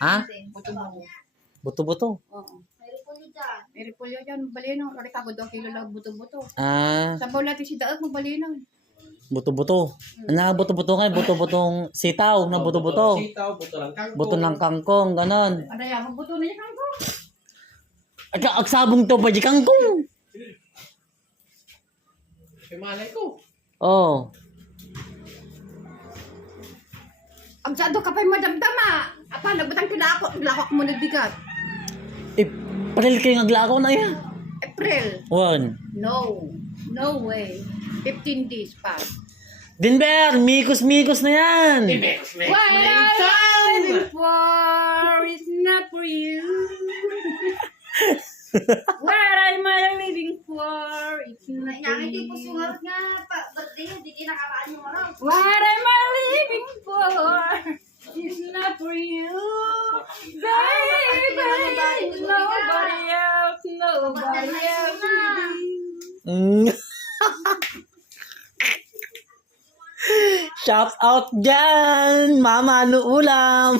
Ha? Buto-buto. Buto-buto. Oo. May repolyo dyan. Balino. Kari kagod ang kilo lang buto-buto. Ah, Sabaw natin si Daot mo balino. buto-buto. Na buto-buto nga, buto-butong sitaw na buto-buto. Sitaw, buto lang kangkong. Buto ng kangkong, ganon. Ano yan? Magbuto na yan ko. Agsabong to pa di kangkong. Malay ko. Oh. Ang sado ka pa'y madamdama. Apa, nagbutang kilakok mo nagbigat. Paril kayo naglakaw na yan. April. 1. No. No way. 15 days pa. Dinber, mikos-mikos na yan. What I'm living for is not for you. What am I living for? It's not for you. What am I living for? It's not for you. Baby, nobody else, nobody else. Mm. Shout out dyan! Mama, ano ulam?